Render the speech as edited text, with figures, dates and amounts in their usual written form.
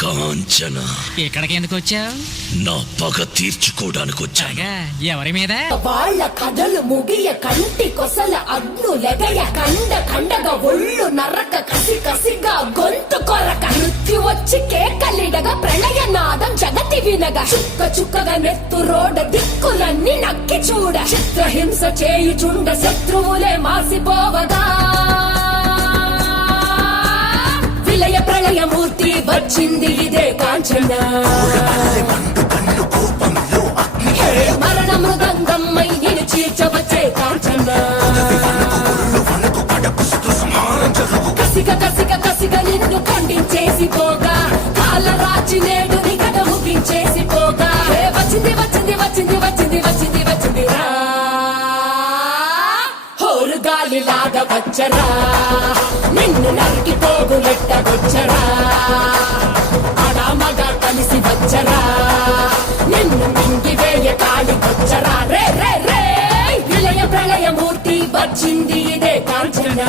కాంచన, ఇక్కడికి ఎందుకు వచ్చావు? నా పగ తీర్చుకోవడానికి వచ్చాగా. ఎవరి మీద? వాళ్ళ కథలు ముగియ కంటి కొసల అగ్ను లెగయ కండ కండగా ఒళ్ళు నరక కసి కసిగా గొంతు కొరక మృత్యు వచ్చి కేకలిడగా ప్రళయ నాదం జగతి వినగా చుక్క చుక్కగా నెత్తు రోడ దిక్కులన్నీ నక్కి చూడ చిత్రహింస చేయుచుండ శత్రువులే మాసిపోవగా విలయ ప్రళయమూర్తి వచ్చింది ఇదే కాంచన. మరణ మృదంగమ్మై నిన్ను చీల్చవచ్చే కాంచన. కసిగ కసిగ కసిగ నిన్ను ఖండించేసి పోగా కాలరాచి నేడు నిగడ ముగించేసి పోగా వచ్చింది వచ్చింది వచ్చింది వచ్చింది వచ్చింది వచ్చింది రా హోరు గాలిలాగా వచ్చరా నిన్ను నరికి పోగులెట్టగొచ్చరా అడామగా కలిసి వచ్చరా నిన్ను మింగివేయ కాలికొచ్చరా రే రే రే విలయ ప్రళయమూర్తి వచ్చింది ఇదే కాంచన.